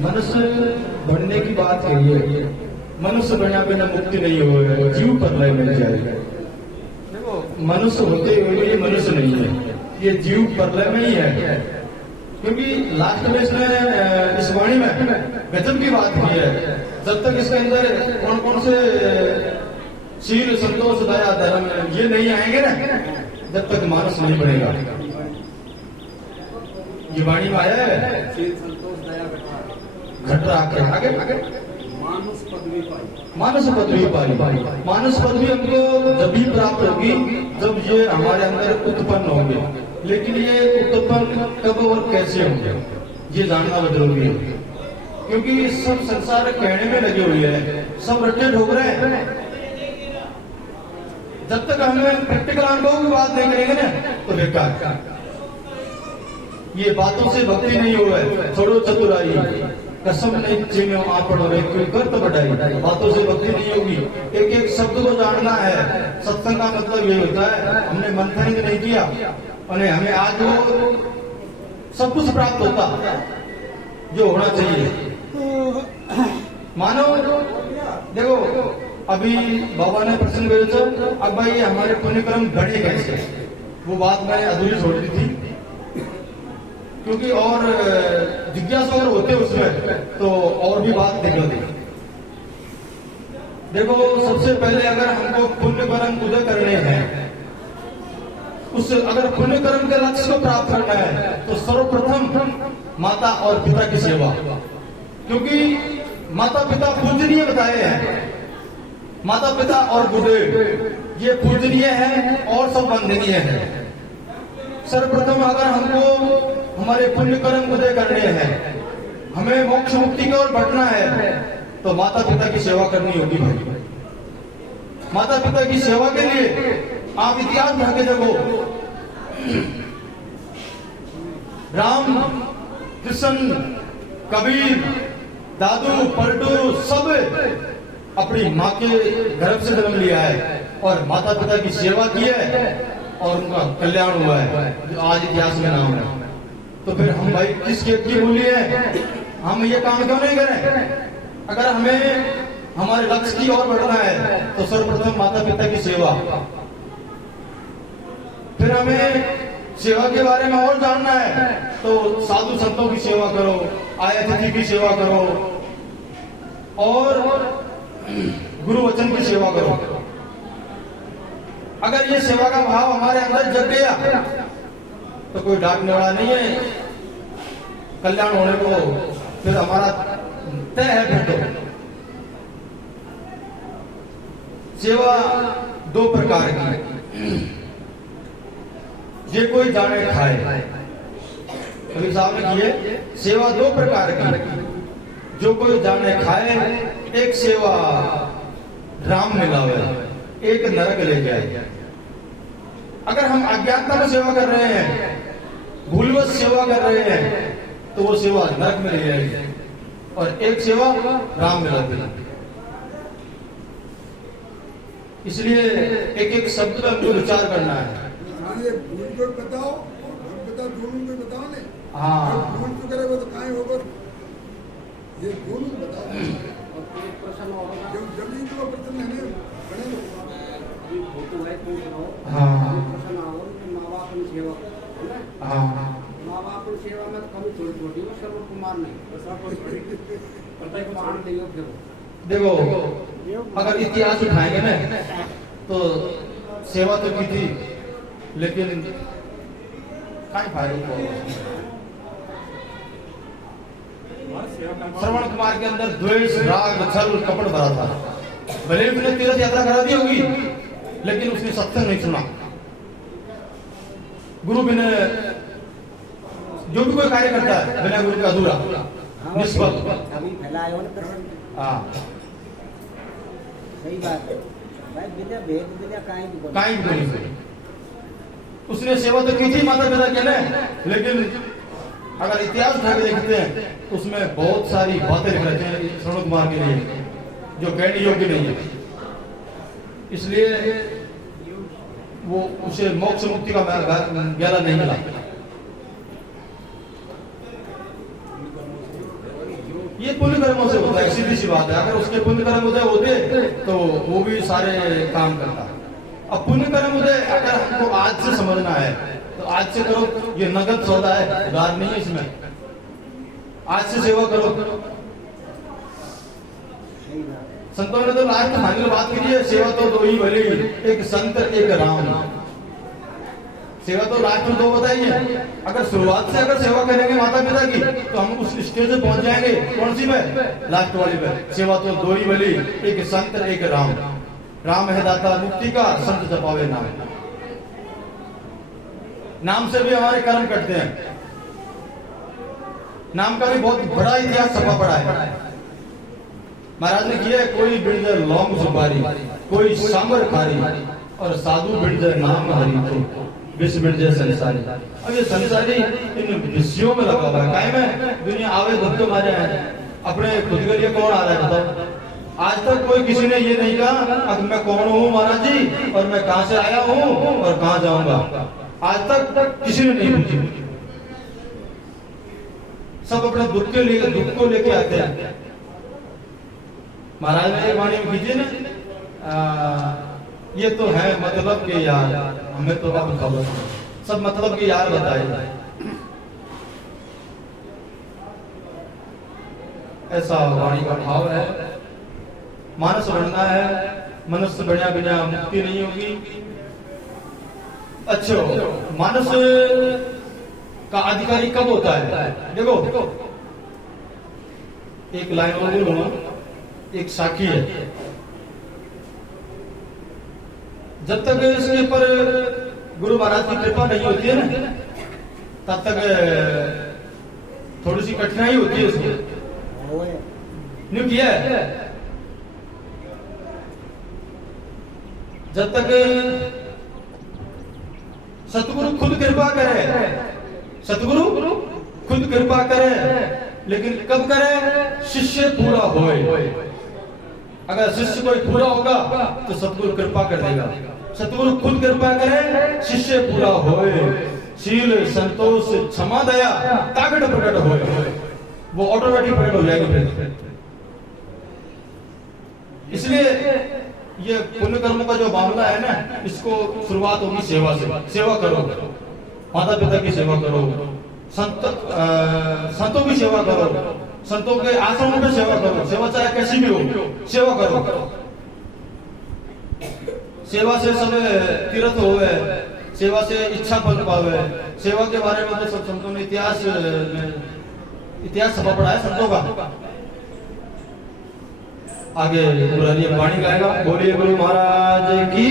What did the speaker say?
मनुष्य बनने की बात कही है। मनुष्य बना बिना मुक्ति नहीं होगा, जीव प्रलय मिल जाएगा। देखो मनुष्य होते हुए ये मनुष्य नहीं है, ये जीव प्रलय में ही है। क्योंकि लास्ट में इसने इस वाणी में गजब की बात की है। जब तक इसके अंदर कौन कौन से शील संतोष दया धर्म ये नहीं आएंगे ना, जब तक मानस नहीं बनेगा। ये वाणी में आया है शील संतोष दया घट आगे आगे आगे मानुष पदवी पाई। मानस पदवी पाई। मानस पदवी हमको जब भी प्राप्त होगी जब ये हमारे अंदर उत्पन्न होंगे। लेकिन ये उत्पन्न कब और कैसे होंगे ये जानना बहुत जरूरी है। क्योंकि सब संसार कहने में लगे हुए हैं, सब रट्टे ठोक रहे हैं। जब तक हमें प्रैक्टिकल अनुभव की बात नहीं करेंगे ना तो बेकार। ये बातों से भक्ति नहीं हुआ है, छोड़ो चतुराई कसम नहीं चीनो आप पढ़ो क्यों कर तो बढ़ाई। बातों से भक्ति नहीं होगी, एक एक शब्द को जानना है। सत्संग का मतलब ये होता है हमने मंथन नहीं किया और हमें आज वो सब कुछ प्राप्त होता जो होना चाहिए। मानो देखो अभी बाबा ने प्रश्न भेजा, अब भाई हमारे पुण्यक्रम बढ़े कैसे, वो बात मैंने अधूरी छोड़ दी थी। क्योंकि और जिज्ञासा अगर होते उसमें तो और भी बात निकलती। देखो सबसे पहले अगर हमको पुण्य कर्म उदय करने हैं, उस अगर पुण्य कर्म के लक्ष्य को प्राप्त करना है तो सर्वप्रथम माता और पिता की सेवा। क्योंकि माता पिता पूजनीय बताए हैं, माता पिता और गुरुदेव ये पूजनीय है और सब वंदनीय है। सर्वप्रथम अगर हमको हमारे पुण्य कर्म उदय करने हैं, हमें मोक्ष मुक्ति की ओर बढ़ना है तो माता पिता की सेवा करनी होगी भाई। माता पिता की सेवा के लिए आप इतिहास भागे देखो, राम कृष्ण कबीर दादू पलटू सब अपनी माँ के गर्भ से जन्म लिया है और माता पिता की सेवा की है और उनका कल्याण हुआ है जो आज इतिहास में नाम है। तो फिर हम भाई किस खेत की मूल्य है, हम ये काम क्यों नहीं करें। अगर हमें हमारे लक्ष्य की ओर बढ़ना है तो सर्वप्रथम माता पिता की सेवा, फिर हमें सेवा के बारे में और जानना है तो साधु संतों की सेवा करो, आए अतिथि की सेवा करो और गुरु वचन की सेवा करो। अगर ये सेवा का भाव हमारे अंदर जग गया तो कोई डांटने वाला नहीं है, कल्याण होने को फिर हमारा तय है। फिर तो सेवा दो प्रकार की, ये कोई जाने खाए। कबीर साहब ने किए सेवा दो प्रकार की, जो कोई जाने खाए। एक सेवा राम मिलावे, एक नरक ले जाए। अगर हम अज्ञानता में सेवा कर रहे हैं, भूलवश सेवा कर रहे हैं तो वो सेवा नरक में ले जाएगी और एक सेवा राम में लाती। इसलिए एक एक शब्द में हमको विचार करना है। भूल को बताओ बता दोनों को बताओ ने। हाँ भूल तो करे वो तो काहे होगा, ये भूल बताओ। जब जमीन को प्रश्न है बने फोटो है पूछ लो। हाँ प्रश्न आओ कि माँ बाप की सेवा है ना। हाँ माँ बाप की सेवा में कभी छोटी छोटी हो, सर्व कुमार नहीं प्रत्येक मान लियो। फिर देखो अगर इतिहास उठाएंगे ना तो सेवा तो की थी लेकिन कहीं फायदा। श्रवण कुमार के अंदर द्वेष राग छल कपट भरा था। भले उसने तीर्थ यात्रा करा दी होगी लेकिन उसने सत्संग नहीं सुना। गुरु बिना जो भी कोई कार्य करता है बिना गुरु का अधूरा निष्फल। अभी फैलाए हो ना प्रश्न। हाँ सही बात है भाई, बिना भेद बिना काहे की काई भी नहीं हुई। उसने सेवा तो की थी माता पिता के लिए, लेकिन अगर इतिहास उठा के देखते हैं तो उसमें बहुत सारी बातें लिख रहे हैं श्रवण कुमार के लिए जो कहने योग्य नहीं है। इसलिए वो उसे मोक्ष मुक्ति का ज्ञान नहीं मिला। ये पुण्य कर्मों से होता है, सीधी सी बात है। अगर उसके पुण्य कर्म उदय होते तो वो भी सारे काम करता। अब पुण्य कर्म उदय अगर हमको आज से समझना है तो आज से करो। ये नगद सौदा है, उधार नहीं है इसमें। आज से सेवा करो। संतों ने तो लास्ट फाइनल बात करी है, सेवा तो दो ही भले, एक संत एक राम। सेवा तो लास्ट में दो बताई है। अगर शुरुआत से अगर सेवा करेंगे माता पिता की तो हम उस स्टेज पे पहुंच जाएंगे। कौन सी में? लास्ट वाली में। सेवा तो दो ही भली, एक संत एक राम। राम है दाता मुक्ति का, संत जपावे नाम। नाम से भी हमारे कर्म कटते हैं। नाम का भी बहुत बड़ा इतिहास छपा पड़ा है। महाराज ने किया है, कोई बिरजर लौंग सुपारी, कोई सांबर खारी, और साधु बिरजर नाम हरि को विश्व बिरजर संसारी। अब ये संसारी इन विषयों में लगा हुआ है। काहे में दुनिया आवे धुप तो मारे हैं। अपने खुद के लिए कौन आ रहा है बताओ? आज तक कोई किसी ने ये नहीं कहा अब मैं कौन हूँ महाराज जी, और मैं कहां से आया हूँ और कहां जाऊंगा। आज तक किसी ने नहीं पूछी। सब अपने दुख को लेके आते हैं। महाराज ने एक वाणी में कीजिए ना, ये तो है मतलब के यार, हमें तो अब खबर सब मतलब के यार बताए। ऐसा वाणी का भाव है। मानस बनना है, मनुष्य बढ़िया बिना मुक्ति नहीं होगी। अच्छा, मानस का अधिकारी कब होता है? देखो एक लाइन और बोलूंगा, एक साखी है। जब तक इसके ऊपर गुरु महाराज की कृपा नहीं होती है ना, तब तक थोड़ी सी कठिनाई होती है उसको। नहीं किया है। जब तक सतगुरु खुद कृपा करे, सतगुरु खुद कृपा करे, लेकिन कब करे? शिष्य पूरा होए। अगर शिष्य कोई पूरा होगा तो सतगुरु कृपा कर देगा। सतगुरु खुद कृपा करे, शिष्य पूरा होए। शील संतोष क्षमा दया ताकत प्रकट होए, वो ऑटोमेटिक प्रकट हो जाएगी। इसलिए ये पुण्य कर्मों का जो मामला है ना, इसको शुरुआत होगी सेवा से। सेवा करो, माता पिता की सेवा करो, संतों की सेवा करो, संतों के आश्रमों में सेवा करो। सेवा चाहे कैसी भी हो, सेवा करो। सेवा से सब तीर्थ होवे, सेवा से इच्छा फल पावे। सेवा के बारे में तो सब संतों ने इतिहास छपा पड़ा है संतों का। आगे मुरारी वाणी गाएगा। बोलिए गुरु महाराज की।